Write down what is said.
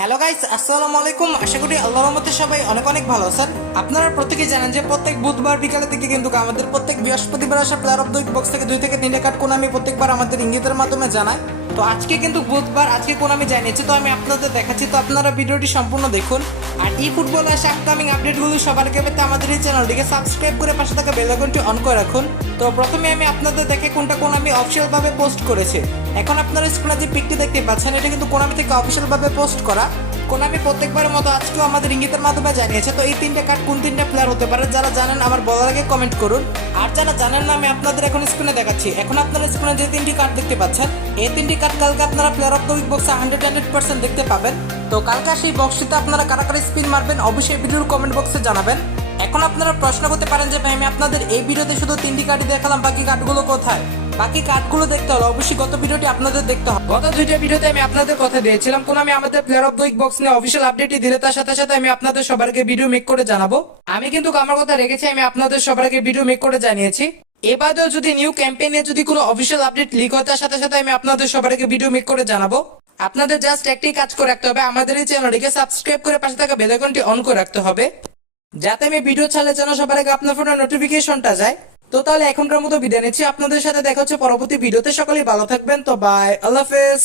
Hello guys আসসালামু আলাইকুম। আশা করি আল্লাহর রহমতে সবাই অনেক অনেক ভালো আছেন। আপনারা প্রত্যেকেই জানেন যে প্রত্যেক বুধবার বিকালের দিকে কিন্তু আমাদের প্রত্যেক বৃহস্পতিবার আসা প্লেয়ার অফ দ্য বক্স থেকে দুই থেকে তিনটে কাট কোন আমি প্রত্যেকবার আমাদের ইঙ্গিতের মাধ্যমে জানাই। তো আজকে কিন্তু বুধবার, আজকে কোন আমি জানিয়েছি তো আমি আপনাদের দেখাচ্ছি। তো আপনারা ভিডিওটি সম্পূর্ণ দেখুন। আর এই ফুটবল আসা আপকামিং আপডেটগুলো সবার আগে পেতে আমাদের এই চ্যানেলটিকে সাবস্ক্রাইব করে পাশে থাকা বেল আইকনটি অন করে রাখুন। তো প্রথমে আমি আপনাদের দেখে কোনটা কোন আমি অফিসিয়াল ভাবে পোস্ট করেছি। এখন আপনারা স্ক্রিনে যে পিকটি দেখতে পাচ্ছেন, এটা কিন্তু কোনামি থেকে অফিসিয়াল ভাবে পোস্ট করা কোনামি প্রত্যেকবারের মতো আজকেও আমাদের ইঙ্গিতের মাধ্যমে জানিয়েছে। তো এই তিনটে কার্ড কোন তিনটে প্লেয়ার হতে পারে, যারা জানেন আমার বলার আগে কমেন্ট করুন। আর যারা জানেন না, আমি আপনাদের এখন স্ক্রিনে দেখাচ্ছি। এখন আপনারা স্ক্রিনে যে তিনটি কার্ড দেখতে পাচ্ছেন, এই তিনটি কার্ড কালকে আপনারা প্লেয়ার অফ দ্য উইক বক্সে হান্ড্রেড হান্ড্রেড পার্সেন্ট দেখতে পাবেন। তো কালকে সেই বক্সটিতে আপনারা কারা কারা স্পিন মারবেন, অবশ্যই ভিডিওর কমেন্ট বক্সে জানাবেন। এখন আপনারা প্রশ্ন করতে পারেন যে, ভাই আপনাদের এই ভিডিওতে শুধু তিনটি কার্ডই দেখালাম, বাকি কার্ডগুলো কোথায়? বাকি কার্ডগুলো দেখতে হলে অবশ্যই গত ভিডিওটি আপনাদের দেখতে হবে। গত দুইটা ভিডিওতে আমি আপনাদের কথা দিয়েছিলাম, কোন আমি আমাদের player of the week box নিয়ে অফিসিয়াল আপডেটই দিলে, তার সাথে সাথে আমি আপনাদের সবার আগে ভিডিও মেক করে জানাব। আমি কিন্তু আমার কথা রেখেছি, আমি আপনাদের সবার আগে ভিডিও মেক করে জানিয়েছি। এবারেও যদি নিউ ক্যাম্পেইনে যদি কোনো অফিসিয়াল আপডেট লিক হয়, তার সাথে সাথে আমি আপনাদের আগে ভিডিও মেক করে জানাব। আপনাদের জাস্ট একটি কাজ করে রাখতে হবে, আমাদের এই চ্যানেলটিকে সাবস্ক্রাইব করে পাশে থাকা বেল আইকনটি অন করে রাখতে হবে। যাতে আমি ভিডিও ছাড়লে যেন সবার আগে আপনার ফোনে নোটিফিকেশনটা যায়। তো তাহলে এখনকার মতো বিদায় নিচ্ছি, আপনাদের সাথে দেখা হচ্ছে পরবর্তী ভিডিওতে সকলেই ভালো থাকবেন, তো বাই আল্লাহ হাফেজ।